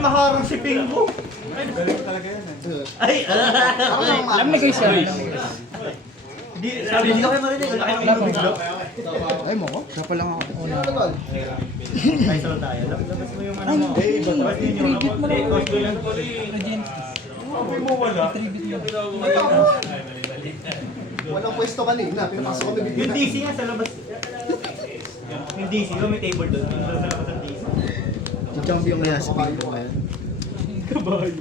namin maharang si Pingo. Galing talaga yan eh. Ay, Alam na guys yan. sabi hindi ko kayo marinig. Ay mo ko? Siya pa lang ako. Ay, solo tayo. Labas mo yung ano mo. Labas ninyo. Tribute mo lang. Legend. mo wala. Walang pwesto kanina, pinapasok kami bigla. Yung DC nga sa labas. Yung DC, may table doon. Yung sa labas ng DC. Si Champion kaya si Pinto ngayon. Kabayo.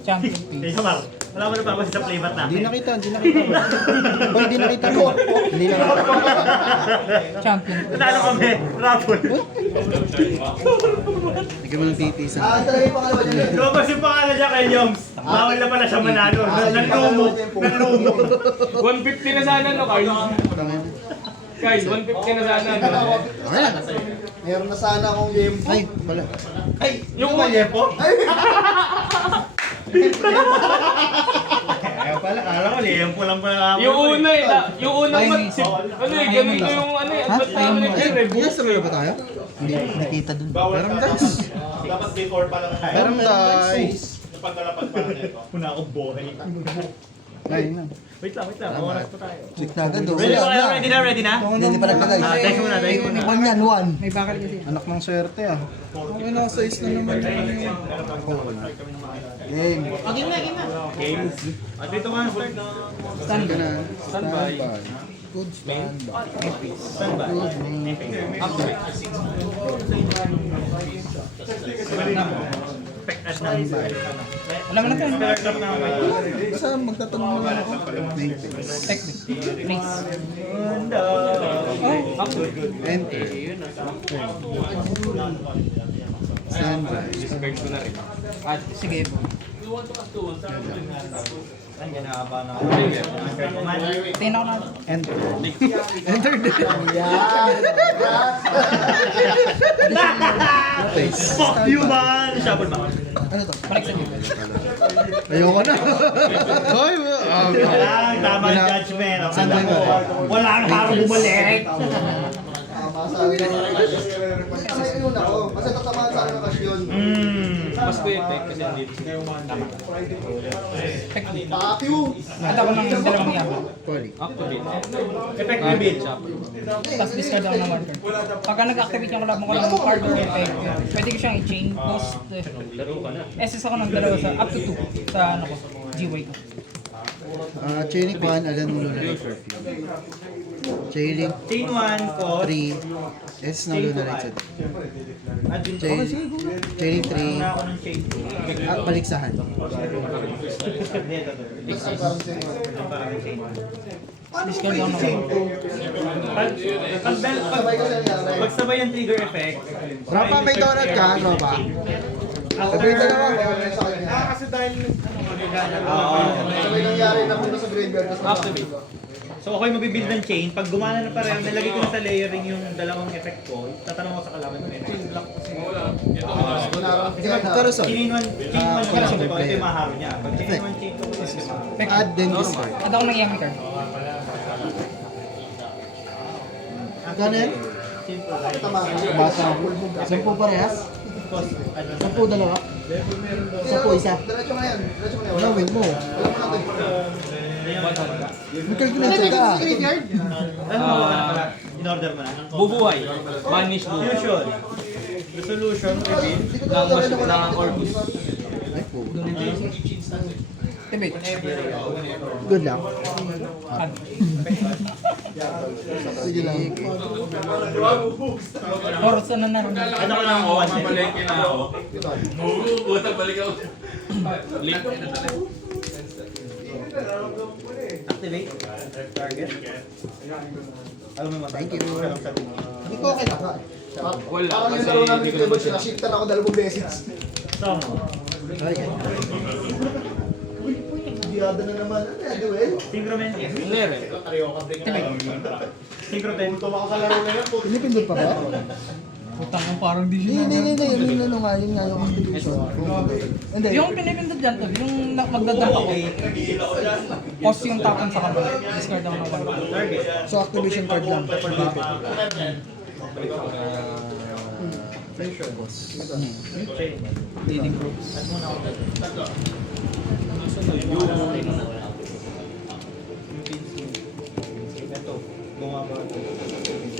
Champion Eh, piece. Samar, wala mo na papasok sa playmat natin. Hindi nakita. Hoy, hindi nakita mo. Hindi nakita. Champion. Nanalo kami. Raffle. Hindi ka mo nang titisan. Talaga yung pangalawa niya. Lumabas yung pangalan niya kay Yoms. Bawal na pala siya manalo. Nanlumo. 150 na sana, no, Carl? Guys, 150 na sana. No? Ayan. Meron na sana akong game. Ay, wala. Ay, yung Malyepo? Ayaw pala, kala ko Liempo lang pala. Yung una eh, yung unang Ay, ano eh, ganito yung ano eh, ba't namin nag-review? Yes, na ba tayo? Hindi nakita dun. Pero guys. Dapat before pa lang tayo. Pero guys. Kapag nalapag pa lang ito. Puna akong buhay. Ayun na. Wait lang. Oras pa tayo. Check na agad. Ready ba kayo? Ready na? Hindi pa nagtagay. Dice muna. One yan, one. May bakal kasi. Anak ng swerte ah. Okay na, size na naman yun. Game. Game na. Game. At dito ka na start. Stand ka na. Standby. Good standby. Standby. Alam mo na ito. Basta magtatanong mo lang ako. Technique. Please. Enter. Standby. Discard ko na rin. At Sige po. Nandiyan na ba na? Tingnan ko na. Enter. Enter din. Place. Fuck you man! Shuffle ba? Ano to? Balik sa dito. Ayoko na. Hoy, Walang tama yung judgment. Standby ba? Walang harap bumalik. Masabi na kasi yun ako. Kasi tatamaan sa akin ng kasyon. mas ko effect kasi dito. Technique. Pakyu! At ako ng dalawang yaman. Poly. Activate. Effective bid. Tapos discard ako ng one card. Pagka nag-activate yung kalaban ko ng card or effect, pwede ko siyang i-chain. Post. Laro ka na. SS ako ng dalawa sa up to 2 sa ano ko. GY ko. Chaining 1, Alan Mulo na rin. Chaining Chain 1 ko. 3, S na Luna rin sa At yung Chaining 3, na ako ng chain 2. at baliksahan. Parang chain 1. Discard ako ng one. Pag sabay yung trigger effect. Ropa, may donut ka, Ropa? Sabi ka naman. Kasi dahil sabay nangyari na punta sa graveyard. Activate. So ako yung mabibuild ng chain. Pag gumana na pareho, nalagay ko na sa layering yung dalawang effect ko. Tatanong ko sa kalaban ko. Pero sorry. Chain 1 ko lang ito. Ito yung maharo niya. Pag chain 1 chain 2, Add then discard. At ako ng yaman card. Kano yan? Basa. 10 parehas? 10 dalawa? 10 isa? Diretso nga yan. Ano, win mo. Alam mo natin. May calculator ka. Graveyard? in-order mo na. Bubuhay. Vanish blue. Fusion. Resolution, reveal. Ng Orbus. Ay po. Activate. Good luck. Hand. Sige lang. Oras na naroon. Ano ko lang 1 Palengke na ako. Butag balik ako. Link. Activate. Target. Alam mo Thank you. Hindi ko okay lang. Wala. Parang yung Kasi laro namin hindi ko table, naman siya. sinashiftan ako 2 beses. Tomo. Okay. Biyada na naman. Ano yan, Joel? Synchromen. Hindi rin. Synchroten. Tumak ako sa laro na yan. Pinipindot pa ba? Putang ko parang di Hindi, siya. hindi. Yung ano nga, yung contribution. Hindi. Yung pinipindot dyan to, yung magdadamp ako. Post yung tapon sa kabal. Discard ako ng one. Target. So activation card lang. Chain. Leading groups. At muna ako. Ito. Bumaba ito.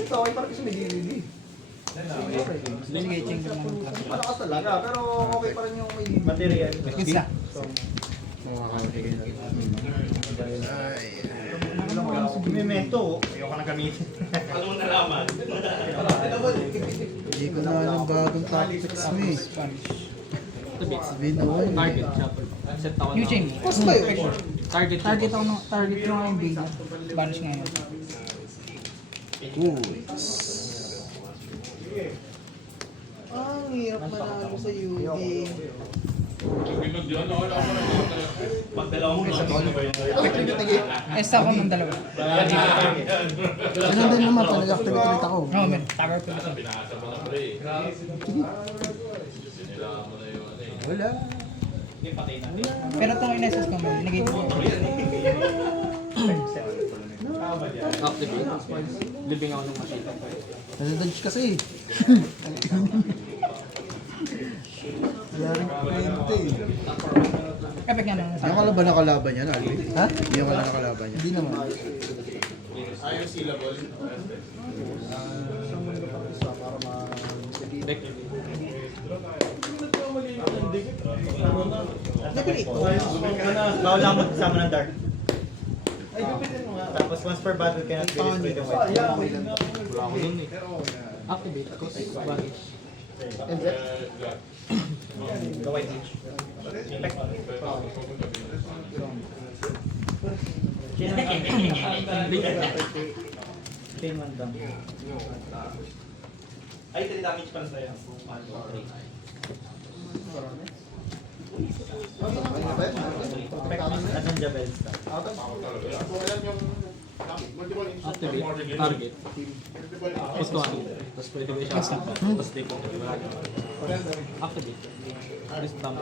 Ito, okay parang kasi may DVD. Sige, change mo naman. Malakas talaga, pero okay pa rin yung may DVD. Material. Isa. Memento. Ayoko na gamitin. Hindi ko na alam bagong tactics mo eh. Binoy. New chain. Post ba yun? Target ako ng target ko ng big. Banish ngayon. Ang hirap manalo sa Yugi. Pag dalawang Esta ako ng dalawa. Ganun din naman pag nag-activate ulit ako. No, man. Tagar ko ito. Pinasa mo na pre. Sinila mo na yun eh. Wala. Pero itong in-SS ko man, negative ko. Living ako ng machine. Nasa-dodge kasi eh. Wala rin kwenta eh. Epic nga lang. Hindi ka ba nakalaban yan, Alvin? Ha? Hindi ka nakalaban yan? Hindi naman. Bawal lang magkasama ng dark. Tapos once per battle cannot be displayed yung white. Wala ako dun eh. Activate ako. Baggage. The white edge. Chain one down. Ay, 3 damage pa sa'yo. Anong Jabel star? Activate. Target. Post ko ano. Tapos pwede ko siya. Tapos take ko. Activate. Distamp.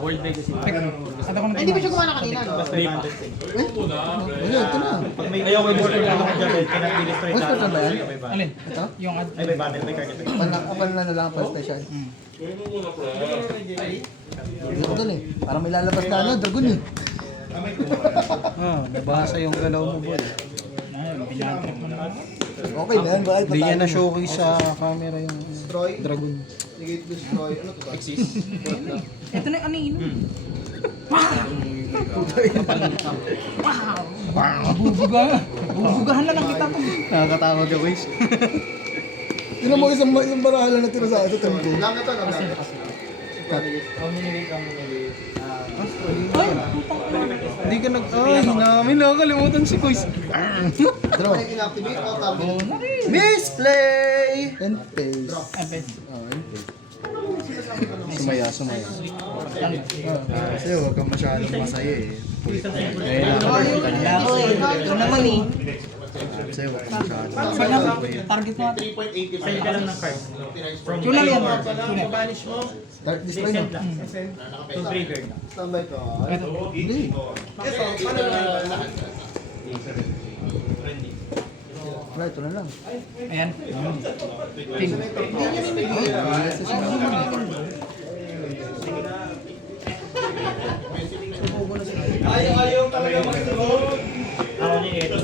World Legacy. At ako Ay, hindi ba siya gumana kanina? Basta Hindi pa. 500 thing. Wala, ito na. Pag may ayaw may board lang ng Jabel, cannot be destroyed What's that ba yan? Alin? Ito? Yung ad. Ay, may battle, may card effect. Kapal na lang pa special. Gawin mo muna pre. Hindi ko dun eh. Parang may lalabas na ano, dragon eh. Nabasa yung galaw mo boy. Binatrip mo na. Okay na yan, bakit? Hindi niya na-showcase sa camera yung Destroy, dragon. negate, destroy, ano to ba? Ito na yung anino. Wow! Bubugahan na lang kita to. Nakakatakot yung guys. Tinan mo isang barahala na tira sa ito, tempo. Lang ito, lang. Hindi ka nag... Ay, namin nakakalimutan si Kuis. Draw. Ay, inactivate o target. Misplay! And face. Epic. Oh, and face. Sumaya. Kasi huwag kang masyadong masaya eh. Wala ko eh. Ito naman eh. Kasi huwag kang masyadong Pag masaya. nasa target mo. Send ka lang ng card. Tuna yan. Tuna. Start display na. Descent lang. To trigger. Standby ko. Ito. Hindi. Wala, ito na lang. Ayan. Ping. Ako ni Edo.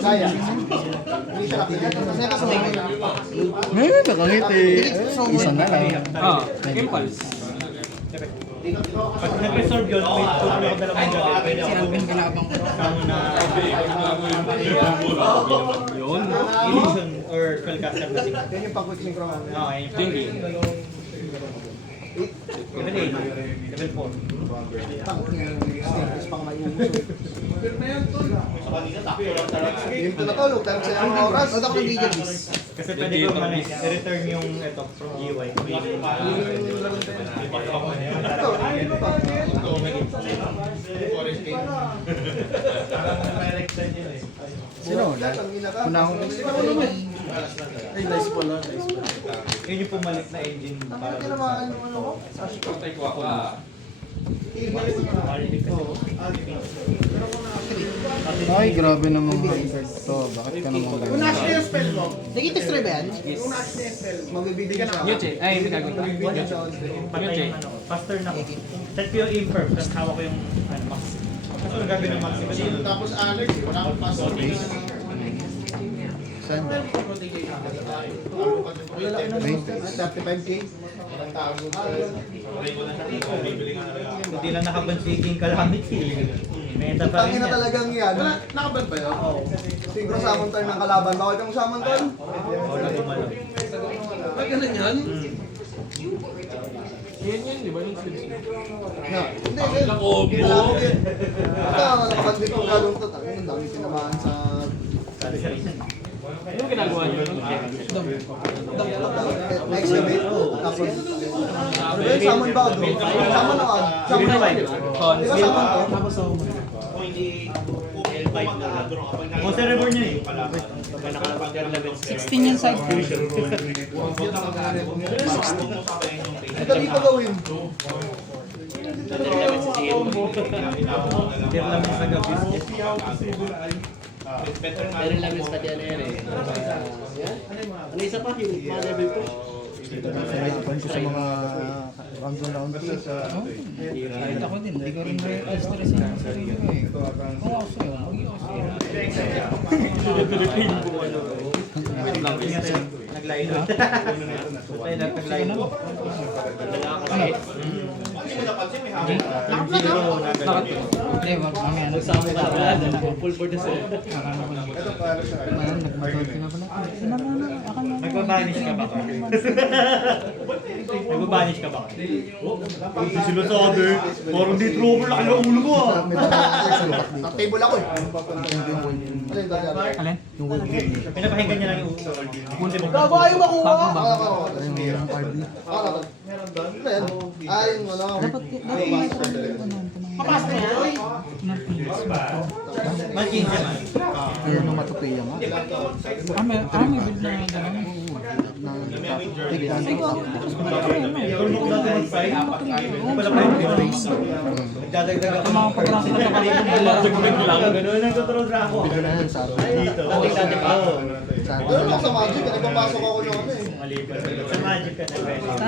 Kaya. Hindi siya activate. Kasi nakasabay na. Nakangiti. Isa na lang. Impulse. Pag nag-resolve yun, may tutuloy ako dalawang Jabel. Pwede Si ako Alvin kalabang ko. kamo na Yun. illusion or spellcaster na sigla. Yan yung pang-quick synchro namin. Okay. Jingy. Level 8. Level 4. Tapos pang may uso. Game to na to, look time sa yung oras. O, dapat hindi dyan. Kasi pwede ko man i-return yung ito from GY. Ito, ano ba? Sino? Una akong Ay, nice pala, nice pala. Yun yung pumalit na engine. Ang tinamaan yung ano ko? Patay ko ako ah. Ay, grabe naman Hardcard to. Bakit ka naman ganyan? Nag-text try ba yan? Mabibigay ka na. Yuche. Ay, hindi gagawin. Patay yung ano, faster na. Set ko yung aim firm, tapos hawak ko yung ano, max. Tapos ano gagawin ng maximum? Tapos Alex, wala akong pasok. Saan? Wala lang naman. 35K. Hindi lang nakabansiging calamity. Meta pa rin Tangin na yan. talagang yan. Nakaban ba yun? Oo. Siguro summon turn ng kalaban. Bawal kang summon turn? Wala gumalaw. Ay, ganun yan? Yan, di ba? Yung slips mo. Hindi, kailangan din. Ito, nakabandit kong galong to. Tangin, ang dami tinamaan sa... Anong ginagawa niyo? Excavate. Tapos... Ano ba yun? Summon ba? Summon ako. Summon ako. Di ba summon to? Tapos ako man. Kung sa reward niya eh. 16 yung side fusion. Madali pa gawin. Tier lang yung sa gabi. Meron lang yung study ano yan eh. Ano isa pa yung mga level ko? Sinaipan ko sa mga round. Kahit ako din, hindi ko rin stress yung sarili ko eh. Kung ako sa'yo, magiging ako sa'yo. Nag-line up. Ay, nag-line up. Hindi, wag mamaya. Magsama ka wala doon. Full board na sila. Nagmatod ka na pala. Nagbabanish ka ba? Nagbabanish ka ba? Uy, sila sabi. Parang di trooper lang ang ulo ko ah. Sa table ako eh. Ano yung dali? Alin? Pinapahinggan niya lang yung kunti mo. Gago ayaw makuha! Ako. Yung RB. Ano yan? Ay, yung ano. Papasok na yan. Mag-15 man. Ayun yung matutuya nga. May build na gano'n. Turno ko dati mag-5. Wala pa yung race. Nagdadagdag ako. Mga pag-rank na nakalibog. Ganun ang control na ako. Bigla na yan sa RB. Dito. Dati pa. Sa RB. Pero ako sa Magic, nagpapasok ako ng ano eh. Maliban. Sa Magic ka na pwede. Sa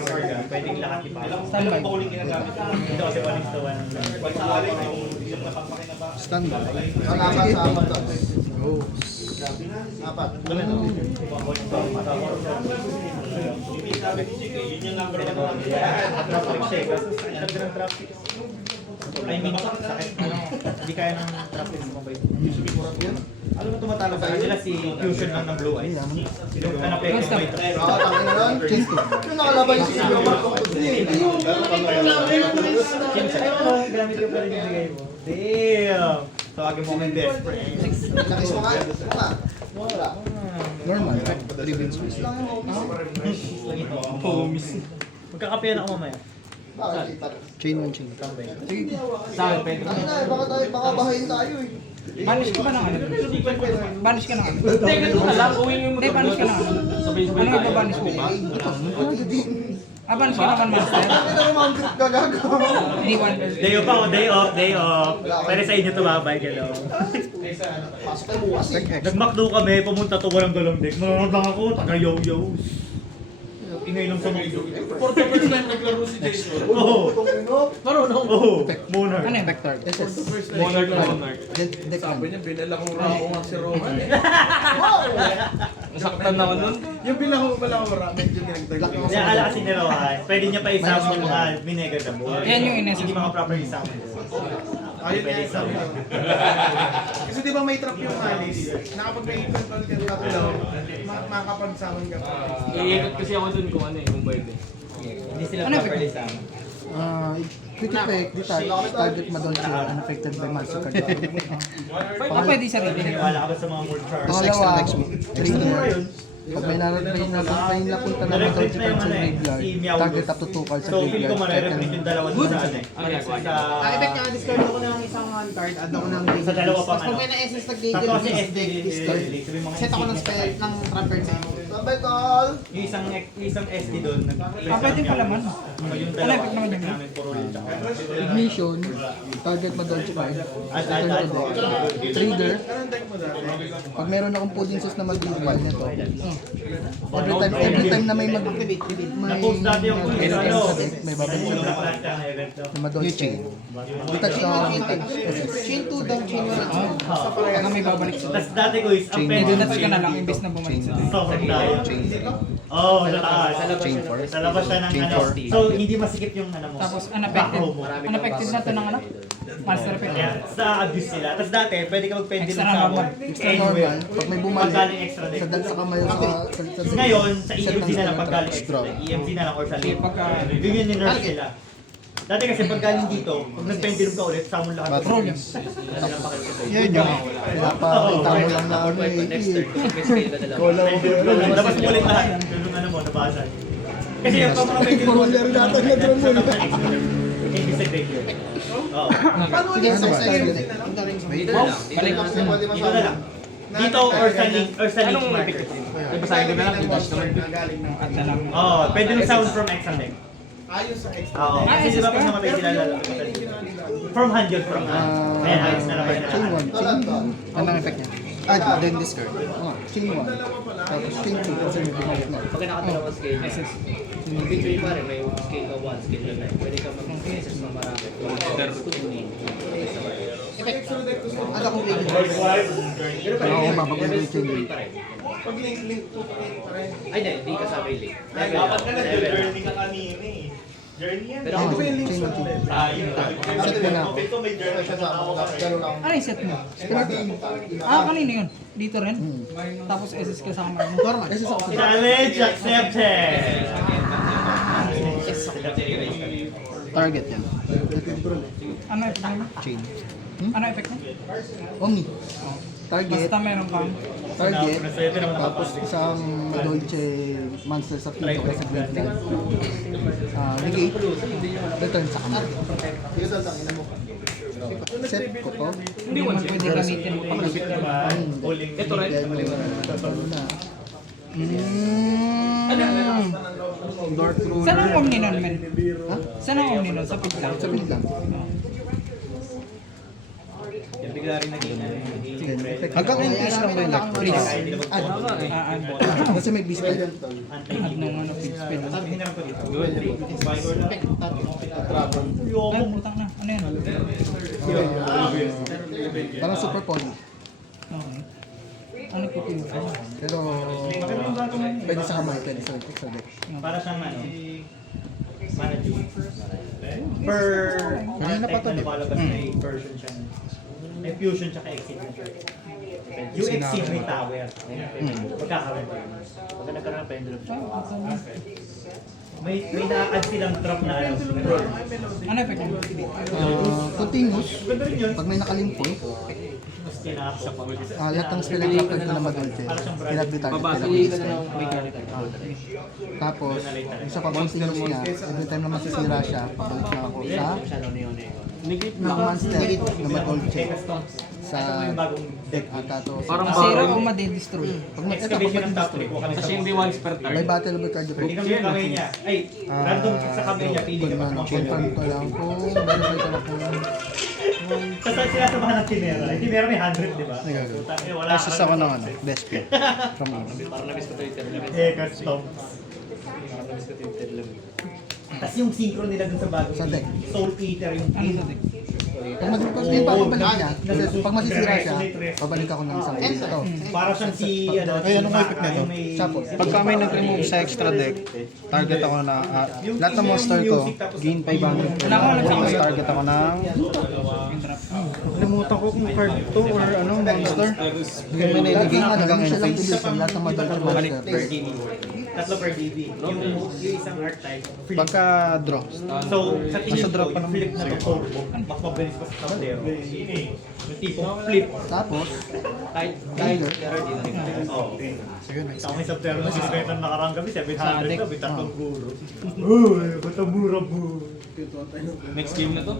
Sword ka, pwedeng lahat ipasok. Standby. Dito kasi 1:1 ang Standby. Ang apat sa apat to. Go. Apat. Traffic siya eh. Kaso sa ganda ng traffic. I mean, sakit. Hindi kaya ng traffic sa mobile. Alam mo tumatalo sa kanila si Fusion lang ng Blue Eyes. Yung kanapekto may traffic. Oo, tangin na nun. Yung nakalaban yung Silver Mark of Gamit ko pa rin yung bigay mo. Damn! Tawagin mo kami best friend. Nakis mo nga? Wala. Wala. Normal. 3 wins. Magkakapiyan ako mamaya. Bakit? Chain 1 chain. Sige. Sa akin, Pedro. Tangin na, baka bahayin tayo eh. Banish ka ba ng ano? Banish ka ng ano? Hindi, ganito na lang. Uwing yung Hindi, banish ka ng ano? Sabay-sabay Ano yung banish mo? Banish ka naman master? Bakit na round trip ka gago? Hindi one. Day off ako, day off, day off. Pwede sa inyo tumabay, gano'n. Pasok tayo bukas eh. Nag-McDo kami, pumunta to walang dalawang deck. Nanonood lang ako, taga-yo-yo. Ingay lang sa McDo. For the first time naglaro si Jason. Oo. Marunong. Oo. Monarch. Ano yun? Vector. SS. Monarch na Monarch. Deck Sabi niya, binala kong rako nga si Roman eh. Nasaktan naman nun. Yung binala ko medyo ginagdag. Kaya akala kasi ni Rohan, pwede niya pa isama yung mga vinegar na mo. Yan yung ines- Hindi mga proper isama. Ayun Pwede nga isama. sabi ko. Kasi di ba may trap yung Alice? Nakapag may control ka tatlo, makakapagsaman ka pa. Iikot kasi ako dun kung ano eh, kung pwede. Hindi sila Ano proper isama. Quick effect. Di target madonchi unaffected by magic card. Pwede sarili. Naniniwala ka ba sa mga more charge? Pangalawa, 3 Gusto mo ba yun? Pag may napunta na Na-reprint Madolche na yung card sa ano eh, graveyard, si Meowth. target up to 2 cards sa So, feel ko graveyard. ma-reprint yung dalawa dun sa ano eh. Effect niya, discard ako ng isang card, add ako ng Sa dalawa pa Tapos pag may na-SS na gate, Tatlo kasi SD discard. Set ako ng spell, ng trap card sa inyo. Sabay tol! Yung isang SD doon. Pwede pala man. Yung Wala, dalawa effect naman yun. namin puro rin tsaka. Ignition, target Madolche card. At Trader, pag meron akong pudding sauce na mag-refill nito, every time na may Na-post dati yung SL sa deck, may babalik yung na lahat ng event to. Madolche. Touch na Chain 2 down, chain 1. Pag may babalik sa Tapos dati ko is, ang pwede Donuts ka na lang, imbes na bumalik sa sobrang tayo. Oo, sa taas. Sa labas siya ng ano. So, hindi masikip yung ano mo. Tapos back row mo. unaffected na to ng ano? Master effect. Kaya sa abuse nila. Tapos dati, pwede ka mag-pendulum Extra sa normal. extra normal. Pag may bumalik, Paggaling extra deck. sa dal sa kamay sa Ngayon, sa set EMC na lang ng paggaling trap, extra deck. EMC na lang or sa late. Pagka Yun yung nurse nila. Dati kasi pag galing dito, pag nag-pendulum ka ulit, summon lahat. Roll yun. Yun yung pinapakita mo lang na ano eh. Labas mo ulit lahat. Yung ano mo, nabasa. Kasi yung pag mga pendulum mo, Roller natin na drum mo. hindi sa grade yun. Oo. Paano ulit sa second? Balik. Dito na lang. Dito or sa link market. Basahin ko na lang, dash naman. At na lang. Oo, pwede yung sound from extra deck. Ayos sa extra. Oo, kasi di ba pag namatay sila lalaki. From hand yun, from hand. Ayan, ayos na naman Chain na. 1, chain 2. Anong effect niya? Then discard. Chain 1. Tapos chain 2 kasi may bumalik na. Pag nakadalawang scale, in between pa rin, may scale ka 1, scale ka 9. Pwede ka mag-access ng marami. Add akong link. Oo, mapapagod yung chain 2. Pag link to pa rin. Ay, hindi kasama yung link. Dapat ka nag-journey ka kanina eh. Journey yan. Pero Chain ako, 2, chain 1. Ayun lang. Set ko na ako. Ito may journey siya sa ako. Ano yung set mo? Kanina yun. Dito rin. Tapos SS ka sa kamay mo. Normal. Kasi sa kasi Challenge accepted! target yan. Ano effect mo? Chain. Ano effect mo? Omni. Target. Basta meron kang Target. Ito naman Tapos isang Dolce monster sa pito kaya sa graveyard. Negate. Return sa kamay. Set ko to. hindi mo pwede gamitin mo pag Ito rin. Dark Ruler. Saan ang Omni nun, men? Saan ang Omni nun? Sa pit lang? Sa mid lang. Yung bigla rin naging Hanggang increase lang ba yung Freeze. Add. Kasi may beast pa yan. Add nung ano, pit spell. Sabi hinarap ko dito. Ay, putang na. Ano yan? Parang super poly. Okay. Ano pipili ko? Pero pwede sa kamay, pwede sa deck. Para siyang ano, manager. Per Kanina pa to, na di ba? lumalabas may version siya. May fusion tsaka exit na siya. Yung exit may tower. Pagkakaroon ko. pag nagkaroon ng pendulum siya, May na-add silang trap na ano. Ano effect mo? Continuous. Ganda rin yun. Pag may nakalimpoy, Mas kinakap. lahat ng spell and crafted ko na Madolche, pinag-detarget ko lang hindi ka spell. na ng mechanic. Tapos, isa pa continuous niya, every time na masisira siya, pabalik na ako sa Masyado na yun eh. ng monster na Madolche sa Yung bagong deck ata to. Parang Masira o madedestroy? Pag ito, excavation ng pag top 3 ko kami. Kasi hindi once per may turn. battleable card Hindi effect. kami yung kamay niya. Ay, random sa kamay niya. Pili ka pa. Confirm ko lang kung verify ko lang kung Tapos sinasamahan ng Tinera. Yung Tinera may 100, di ba? Ay, gagawin. Eh, wala access ako ng ano, best play. From ano. Parang nabis ko ito yung terlam. Eh, custom. Parang nabis ko ito yung terlam. Tapos yung synchro nila dun sa bagong Sa deck. Soul Eater yung Ano sa deck? Pag papabalik niya, kasi pag masisira siya, babalik ako ng isang ulit ito. para siyang si ano. Ay, anong effect nito? Shuffle. Pagka may nag-remove sa extra deck, target ako na, lahat ng monster ko, gain 500 points, target ako ng, limutan ko kung card to or ano, monster. Kaya may niligate hanggang end Siya lang phase. illusion, lahat ng Madolche monster. Per DB. Tatlo per DB. Yung isang archetype. flip. Pagka draw. So, sa tingin Nasa ko, drop pa yung naman. flip na to, mas mabilis pa sa tablero. Yung tipong flip. Tapos, Kahit Oo. Sige, next. Sa akin sa termo, sinibenta ng nakarang gabi, 700 Sadik. na, bitatlong guro. Uy, ba't ang mura po? Next game na to.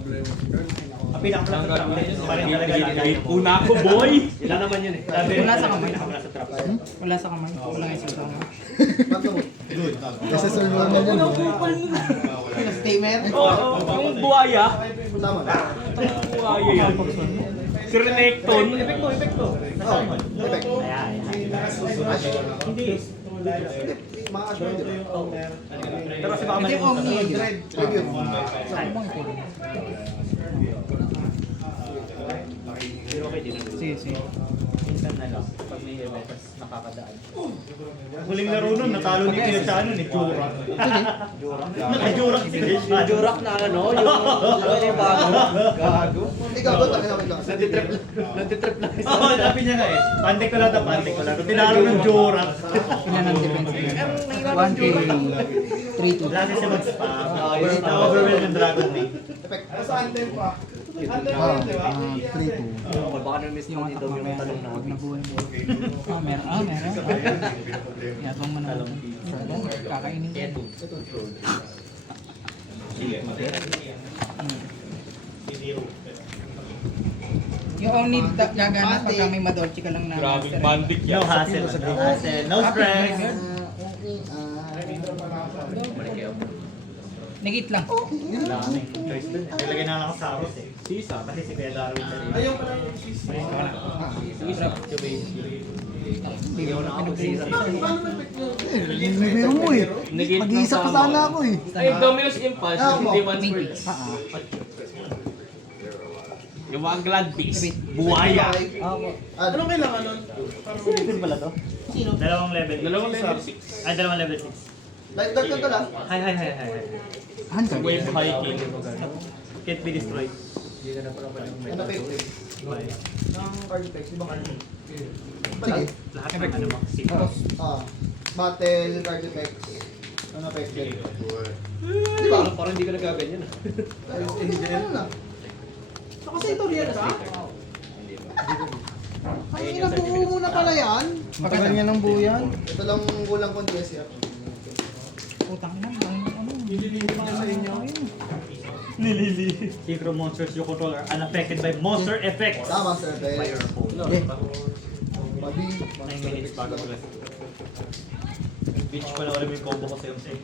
Ang pinakamalaki sa trap, parang talaga yung Una ako, boy! ilan naman yun eh. Wala sa kamay. Wala sa trap. Wala sa kamay. Wala nga sa kamay. Kasi sir mo na yan. Statement? Yung buhaya. Tama. Yung buhaya yan. Si Renekton. Epekto. Oh, perfect. Ayan. Hindi. Pero kasi baka Hindi mali. Omni. Review. Sige, sige. Minsan na lang, pag may event, tas nakakadaan. Huling laro nun, natalo ni Kuya sa ano, ni Jura. Naka-Jurak si Kuya. Jurak na ano, yung bago. Gago. Ikaw ba tayo namin lang? Nagtitrip lang. Oo, sabi niya nga eh. Pantek ko lang. Tinalo ng Jurak. Ilan ang defense niya? 1K. 3-2. Lasa siya mag-spam. Na-overwhelm ng Dragon League. Sa Anthem pa. Anthem pa rin, di ba? 3-2. Baka na-miss Yung mo atak dito yung mamaya tanong pag namin. nabuhay mo. Meron. Yatong mo na. Kakainin ko. Yung only gagana pagka may madolchi ka lang na Grabe, master. bandik No yan. hassle. No hassle. No stress. Negate lang. Wala kami choice dun. Nilagay na lang ako sa Aros eh. Sisa. Kasi si Kuya Darwin na rin. Ayun pala yung sisi. Nibiro mo eh. Mag-iisa pa sana ako eh. Ay, Dominus Impulse. Hindi one Maybe. first. Yung mga glad beast. Buhaya. Anong kailangan nun? Sino pala to? Sino? Dalawang level. Dalawang level 6. Ay, dalawang level 6. Dagdag ka lang. Hi. Hunter. Wave hiking. Can't be destroyed. Ano effective? Ng card effects, di ba card effects? Sige. Lahat ng ano mo. Battle, card effects. Ano effective? Parang hindi ka nagaganyan. Ano na? Kasi ito real ka? Ay, inabuo mo na pala yan. Matagal niya ng buo yan. Ito lang kulang kong DSR. Putang ina. Nililihin niya sa inyo. Synchro monsters you control are unaffected by monster effects. Tama, sir. Dahil Babi. 9 minutes bago ulit. Bitch ko na alam yung combo ko sa'yo sa'yo.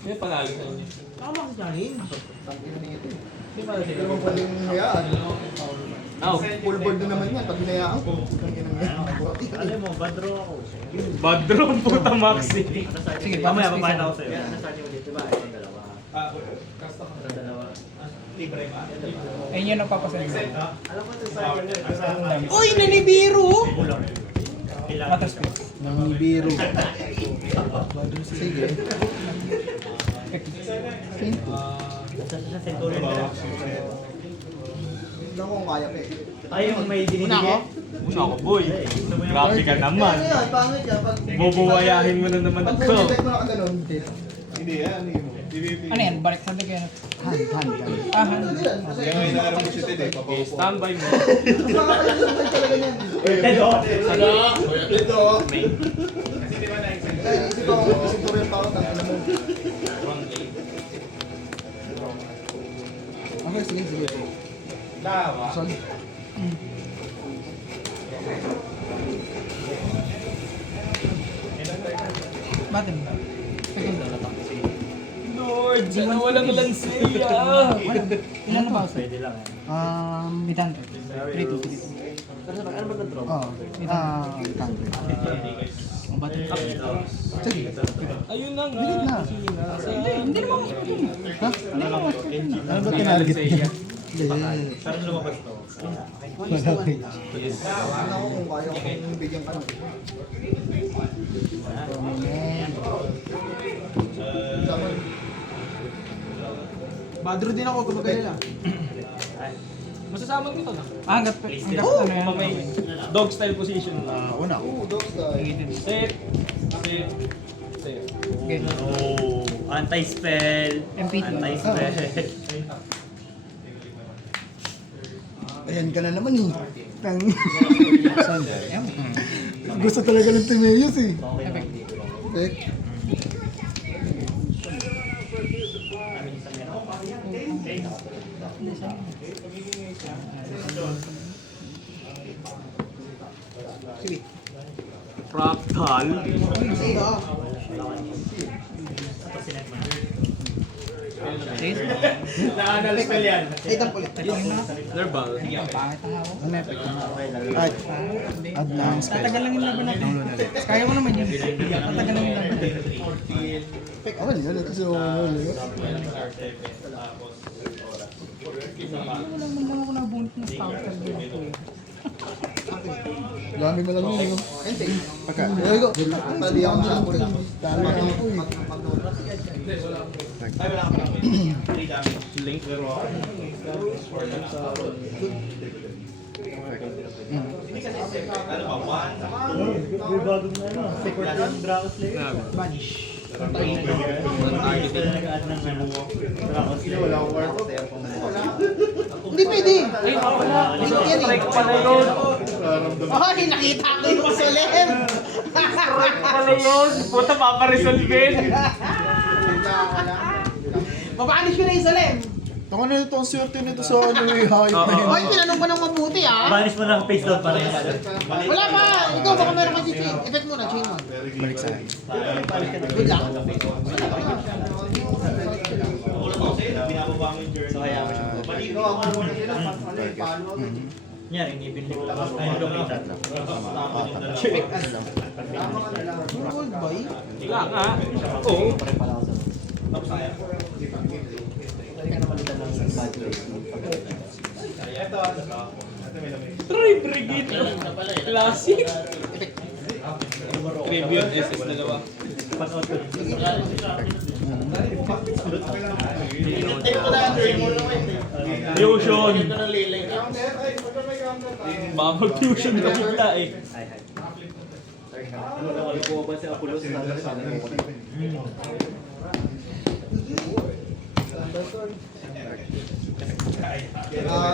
May panalo sa inyo. Tama ka dyan. Tangina nito. Hindi naman pwedeng hayaan. Oh, Full board na naman yan pag hinayaan ko. Tangina niya. Alam mo, bad draw ako. bad draw ang puta Maxi. Sige, Mamaya, papakita ko sa'yo. Ayun yung nagpapasend. Uy, nanibiro! Kulang. Water speed. Nang Nibiru. Sige. Sa Centurion ka na. Tignan ko kung kaya pa eh. Ay, yung may dinibigay. Una ako, boy. Grabe ka naman. Ano yan? Pangit yan. Pag Bubuwayahin mo na naman pag ako. full effect mo na kaganon. Hindi yan, hindi mo. Ano yan? Balik sa lagyan. Hand. Hand. Ano yan? Kasi Kaya nga inaarap ko si Ted eh, papaupo. Standby mo. mas makakalimutan talaga yan. Pero, Ano? Ito. Kaya isip ko kung isip ko rin pa ako. Tangina mo. Okay, sige. Dawa. Solid. Button. Lord, sana walang lansiya. Ilan na ba? pwede lang. 800. 3-2. Pero sa ano ba ng drop? Ang button. Sige. Ayun na nga. Bilit na. Hindi naman. Ha? Ano ba tinarget niya? Hindi. Saan lumabas to? Ano ko kung kaya ko kung bigyan ka ng Badro din ako, gumagaya. Masasama ko ito na. Hanggat ano yan. Mamay, dog style position. Una. dogs dahil. Set. Set. Okay. Oh, anti-spell. MP2. Anti-spell. Ayan ka na naman eh. Tang. Gusto talaga ng Timeus eh. Effect. Fractal. Na-spell yan. Item ulit. Nerval. Pangit ang hawak. Ano effect? Add na ang spell. Tatagal lang yung laban natin. Kaya mo naman yun. Tatagal lang yung laban. Ako niya, ito siya. Wala man lang ako nabunot ng starter dito. Dami mo lang yun. Pagka. There you go. Tali ako sa ako. Dami ako eh. Ay, wala ka pa. 3 damage. Link. Ano ba? 1. May bagong na ano. Secret lang Draco Slayer. Vanish. Targeting. Hindi pwede. Yan eh. Ay, nakita ko yung Solen. Pala yun. Puta, paparesolve. Mabanish ko na yung Solen. Taka na ito, ang swerte nito sa ano eh, hype na yun. Ay, tinanong ko ng mabuti ah. Banish mo na face down para yan. Wala pa. Ikaw, baka meron ka chain. Effect muna, chain mo. Balik sa akin. Good lang. Binababa mo yung journey. So, kaya mo siya. Yan, inipin ko lang. Ayun, located. Gold boy. Wala nga. Oo. Try Brigade. Classic. Tribute SS dalawa. Fusion. Baka mag-fusion na bigla eh.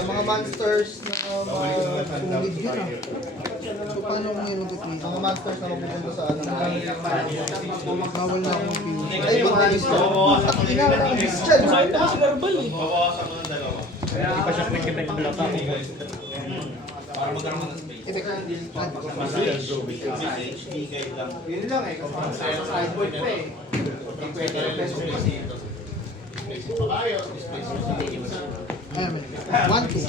Mga monsters na sulit yun ah. So paano kung yung lupit nito? Mga monsters na mapupunta sa ano? Bawal na akong mag-finish. Ay, mga ina na ang Christian. Verbal eh. Hindi pa siya quick effect block up. Effect. Yun lang eh. Sideboard pa eh. Ayan, 1, 2.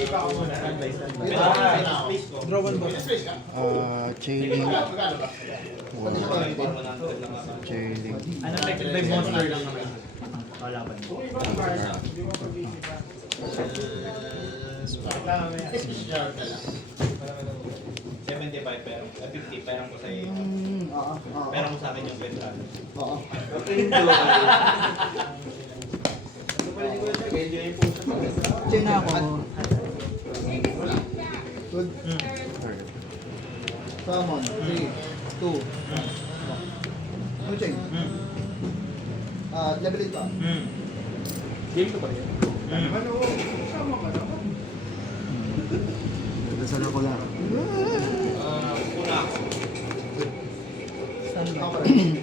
Draw 1 ball. Chailing. Chailing. Ano affected by monster lang naman. Kalaban mo. $75 pero 50 perang ko sa iyo. Perang ko sa akin yung Pentral. Oo. Chain na ako. Good. Summon. 3, 2. Ano chain? Level 8 ba? Game ko pa rin. Dasal ako lang.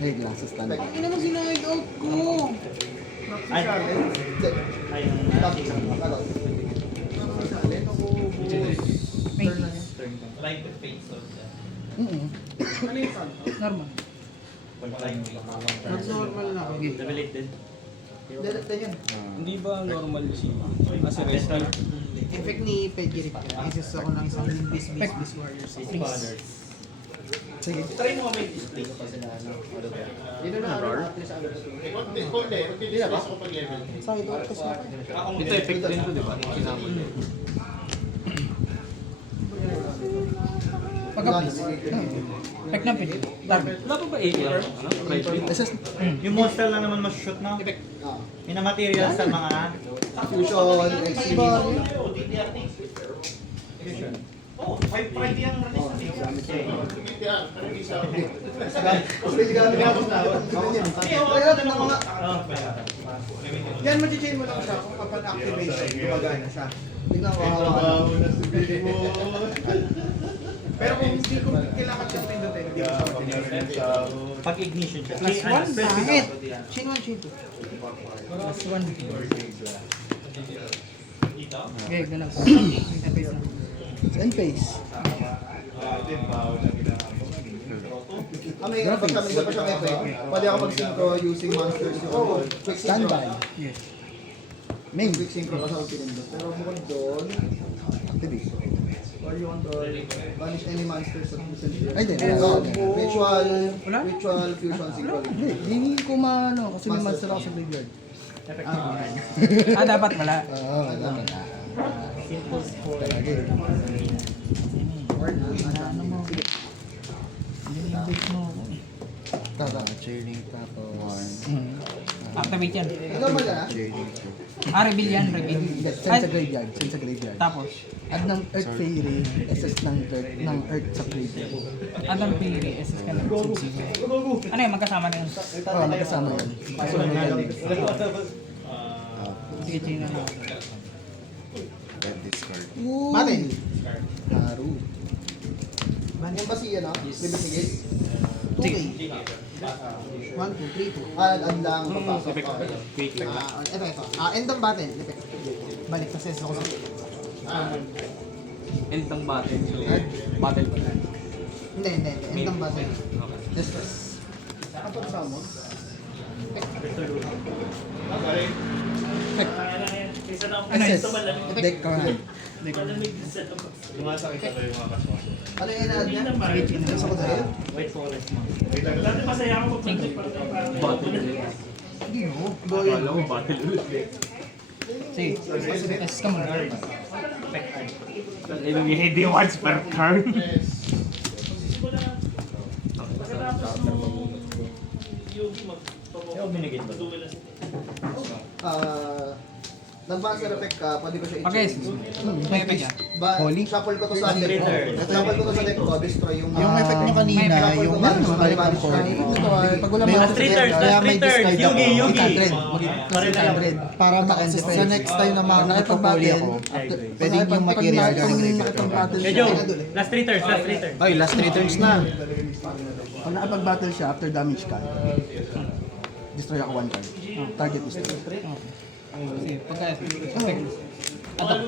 Eh, glasses tanda. Ang ina mo sinahid out ko. Ay, ay, light with face of Normal. Normal na ako. Debilitated. Direct yan. Hindi ba normal si kasi rescue? Effect ni Pedgiric. Isis ako ng isang bis warriors. Sige. Try mo may display. Dito na ano natin sa ano. Hindi na ba? Sa ito. Ito effect din to, di ba? Kinamon. Pagka-please. Effect ng pin. Target. Wala pa ba AR? Ano? Right wing? Yung monster lang naman mas-shoot, no? Minamaterial sa mga Fusion, XP. Oh, Friday ang release natin. Pwede gamit nga po na. Kaya ng mga... Yan, mag-chain mo lang siya kung kapag activation, gumagana siya. Tingnan ko, hawakan. Pero kung hindi ko kailangan siyang pindutin, hindi ko siya matinig. Pag ignition siya. Plus one, Pangit. Chain 1, chain 2. Plus one. Okay, ganun. Interface na. And face. May ano pa siya, may iba pa siyang effect. Pwede ako mag-synchro using monsters yung quick synchro. Standby. Yes. Main. Quick synchro pa sa pinindot. Pero bukod doon, Activate. or you want to banish any monsters at the center. Ay, di. Ritual, Wala? ritual, fusion, synchro. Hindi ko maano kasi may monster ako sa graveyard. Dapat wala. Oo, wala. Talaga eh. Tara, cheering tapo 1. Activate yan. Normal ka na? Cheering 2. Reveal yan, reveal. Send sa graveyard, send sa graveyard. Tapos, Add ng Earth Fairy, SS ng Earth sa graveyard. Adam Piri, SS ka na. Ano yun, magkasama na yun. Oo, magkasama yun. Sige, chain na lang. Matin. Haru. Yung ba siya, no? Bibigay? 2K. 1, 2, 3, 2. Add lang, papasok. Ito. End of battle. Balik sa ses ako sa... End ng battle. Battle pa lang. Hindi. End of battle. Just press. Kapag summon. Ano yun? Deck ka na. Ano yung ina-add niya? Just ako sa'yo? Hindi mo. Akala ko battle ulit. Sige, SS ka muna. Hindi once per turn. Yung binigay ba? Nag-master effect ka, pwede ko siya Okay, may effect yan. Holy? Shuffle ko to sa deck ko. Shuffle ko to sa deck ko, destroy yung... Yung effect nyo kanina, Shuffle yung ko banish, balik ng banish, Holy. banish. Pag wala May mga last 3 turns, last 3 turns. Yugi. 800. Para sa next time na makakapag-holy ako, pwede yung material galing graveyard. Hey Joe, last 3 turns, last 3 turns. Ay, last 3 turns na. Pag nakapag-battle siya, after damage card, destroy ako 1 card. Target destroy. Sige, pagka effect. Add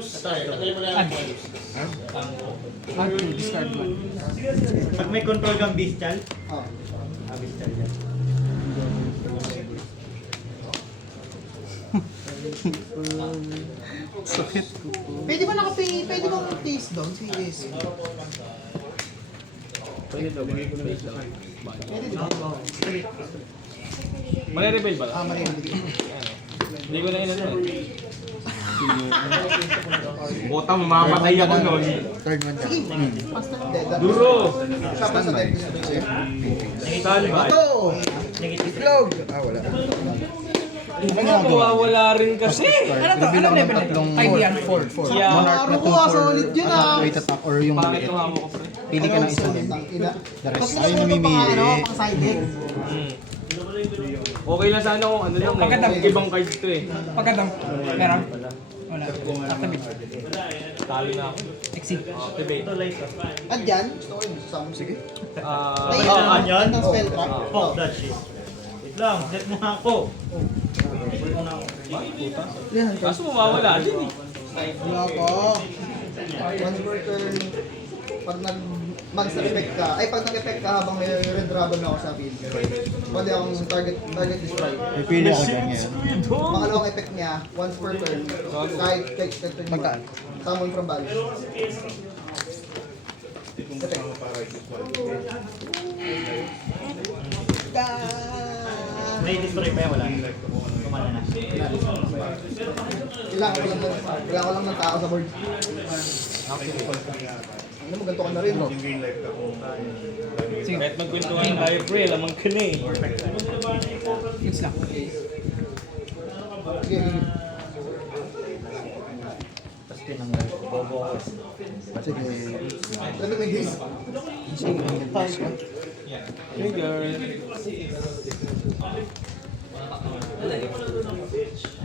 to discard one. Pag may control kang bestial, Oh. bestial yan. Pwede ba pwede bang taste doon si Ace? Pwede di ba? Mare-reveal ba? Marinig. Hindi ko na inano. Bota, mamamatay ako nun. Third one ka. Duro! Shuffle sa deck, destroy. Standby. Ito! Itlog! Ah, wala. Hindi nga, mawawala rin kasi. Ano to? Ano level na ito? 5 yan. 4. Yeah. Monarch na 2 Araw ko, solid yun ah. Activate attack or yung Bakit maliit. tumama ko, pre? Pili ka ng isa din. Ina. The rest. Tapos Ay, ano namimili. pang side deck? Okay lang sana kung ano lang eh. Ibang cards to eh. Pagkatang, meron? Wala. Activate. Talo na ako. Exit. Activate. At dyan, gusto ko yun. Summon. Sige. Ah, Kailangan yan? Ang spell trap. Fuck that shit. Wait lang, set mo nga ako. kaso mawawala din eh. Wala ko. Once per turn, pag nag-monster effect ka, pag nag-effect ka habang may red dragon na ako sa field, pwede akong target destroy. May pili ako dyan ngayon. Pangalawang effect niya, once per turn, kahit turn mo, Magkaan? summon from banish. Effect. May destroy pa yan, wala. Kumana na. Kailangan ko lang ng tao sa board. Ano mo, ganito ka na rin, no? Sige. Kahit magkwentuhan tayo, pre, lamang ka na eh. Fix lang. Sige, Tapos tinanggal ko. Sige. Ano may guys? Sige. Trigger.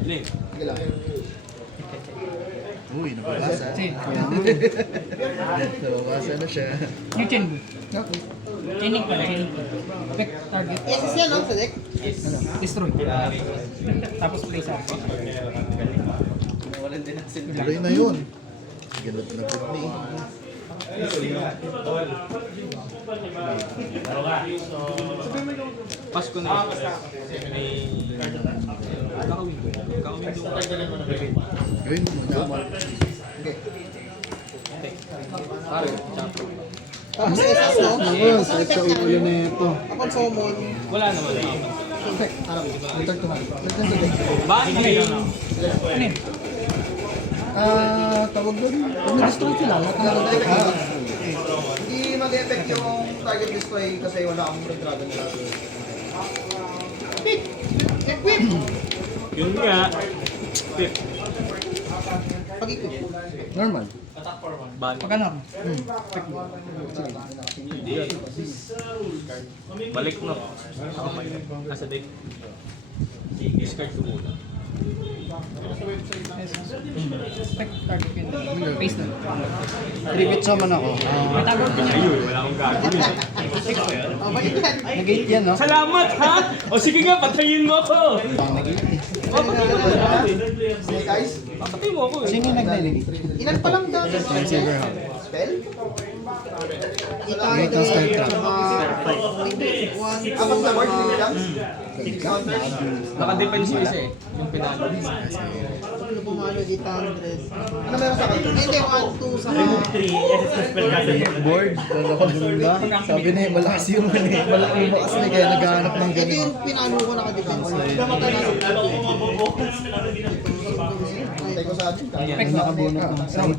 Link. Sige lang. Uy, nababasa. Nababasa na siya. New chain mo. Chaining pala, chaining. Effect, target. Yes, is yan, no? Sa deck? Destroy. Tapos place up. Tuloy na yun. Ganot na putni. Pasko na. Kakawin ko. Kakawin ko. Gawin mo muna. Pare, chapo. Tapos SS, no? Ako, sakit sa ulo na ito. Ako summon. Wala naman. Return to hand. Return to deck. Bye! Ano yun? Tawag doon. Kung na-destroy sila, lahat na lang. Hindi mag-effect yung target display kasi wala akong red dragon sa akin. Equip! Yun nga. Tip. Pag-equip. Normal. Ban. Pag ano? Hindi. Balik no. Ako may nasa deck. Discard ko muna. Effect, target yun. Face na. Tribute summon ako. May tagong ko niya. Ayun, wala akong gagawin. Oh, balik yan. Nag-8 yan, no? Salamat ha! O sige nga, patayin mo ako! Nag-8 eh. Snake Eyes. Papatay mo ako eh. Sino yung nag-9? Ilan pa lang dati? Silver Hawk. Spell? Wait, ang start trap. Apat na board, hindi lang? Naka-defense yung isa eh. Yung pinalo. Ano pumalo, 800. Ano meron sa akin? Hindi, 1, 2 sa Remove 3, SS na spell castle. Board, dala ko bunda. Sabi na malakas yung malaking bakas na kaya naghahanap ng Ito ganun. yung pinalo ko naka-defense. Tay ko sa atin. Ang nakabunot ng side.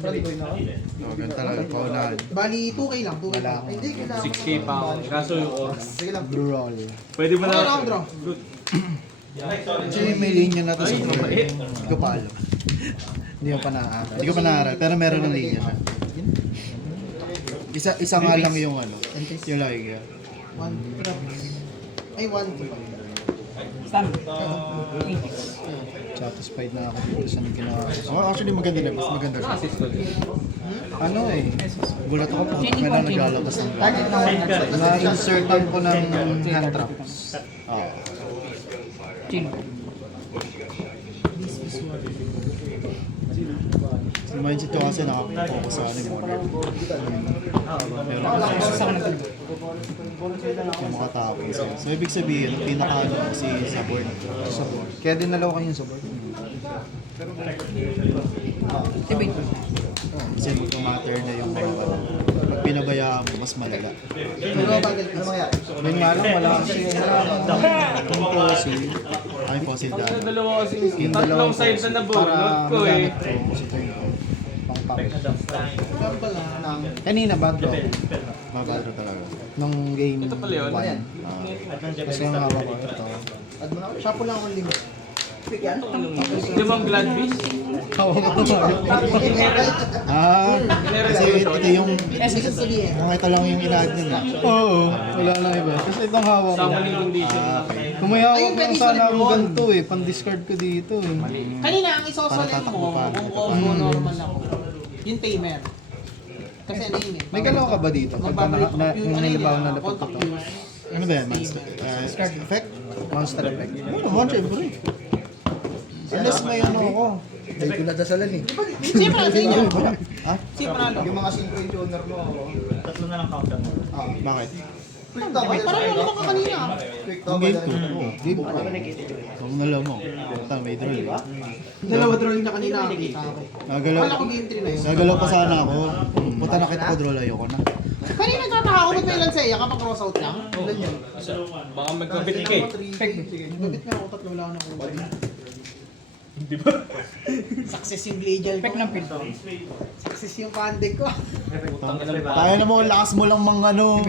Oh, ganun talaga, paunahan. Bali, 2K lang, 2K lang. Wala. Hindi, kailangan. 6k pa ako. Kaso yung oras. Sige lang. Blue roll. Pwede mo Okay na. lang, draw. Actually, may linya na to sa draw. Hindi ko pa alam. Hindi ko pa naaaral. Hindi ko pa naaaral, pero meron ng linya siya. Isa nga lang yung ano, yung lagi ka. 1 trap. Ay, 1, 2. Stun. Satisfied na ako dito sa ginawa ko. Oh, actually maganda na, mas maganda siya. Assist ko din. Ano eh, gulat ako po na naglalabas ng Target na na-insertan ko ng hand traps. Oo. Chain. Si mindset ko kasi nakapokus sa ano yung modern. Isa ko nagtalag. Yung mga tao kasi. So ibig sabihin, ang pinaka-ano si sa board. Kaya dinalaw ko yung sa board. Activate. Kasi mag-matter na yung bawal. Pag pinabayaan mo, mas malala. Pero bagal, ano mangyari? Yun nga lang, wala kasi yung fossil. Ay, fossil Ang dahil. dalawa kasi Yung tatlong dalawang side na nabunot ko eh. magamit ko, kasi ito yung pang-pack. Pero pala, Kanina, bad draw. Bad draw talaga. Nung game Ito pala yun? 1. Kasi yung hawak ko, ito. add mo na ako. Shapo lang akong limit. Pick yan. Limang Gladfish. Hawak ko kasi ito yung Ibig sabihin, mga ito lang yung ina-add nila. Oo, wala lang iba. Kasi itong hawak ko. Summoning condition. Kung may hawak Ayun, lang pwede sana solid akong wall. ganito eh, pang-discard ko dito eh. kanina ang isosolid Para tatakbo mo, pa. kung combo normal ako, yung tamer. Kasi ano yun eh. May galaw ka ba dito? Pagka Magbabalik na, yung ano yun, nilibaw na contact napagpito. use. Ano ba yan? Monster? Effect? Monster effect? Ano? One syempre. Unless may ano ako. Dahil ko nadasalan eh. Siyempre, sa inyo. Ha? Siyempre, ano? Yung mga synchronizner mo. Tatlo na lang countdown. Bakit? Ay, parang wala ka kanina. Ang game ko. Oo, game ko. Kung nalaw mo. Puta, may draw eh. Dalawa drawing na kanina nakita ako. Nagalaw. Kala ko game 3 na yun. Nagalaw pa sana ako. Puta, nakita ko draw, ayoko na. Kanina nagtataka ako ba't may Lansea kapag cross out lang? Ilan yun? Baka magkabit ka eh. Gabit nga ako, tatlo lang ako. Di ba? Success yung Gladial Effect ko. ng pin. Success yung Pandig ko. Tayo na mo, lakas mo lang mga ano.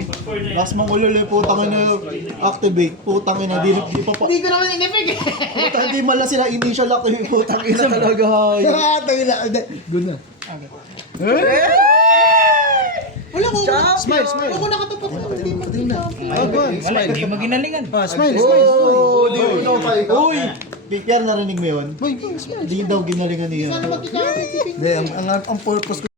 Lakas mong ululi, putang ina. Activate, putang ina. Di pa pa. Hindi ko naman in-effect eh. Puta, hindi mala sila initial activate, putang ina talaga. Tayo na, good na. Wala ko. Smile, smile. Ako nakatapat na. Hindi mo Patingin na. Wala, hindi mo ginalingan. Smile, smile. Oh, di mo pa ikaw. Uy! Pierre, narinig mo yun? Uy, smile. Hindi daw ginalingan niya. Sana magkikakit si Ping. Hindi, ang purpose ko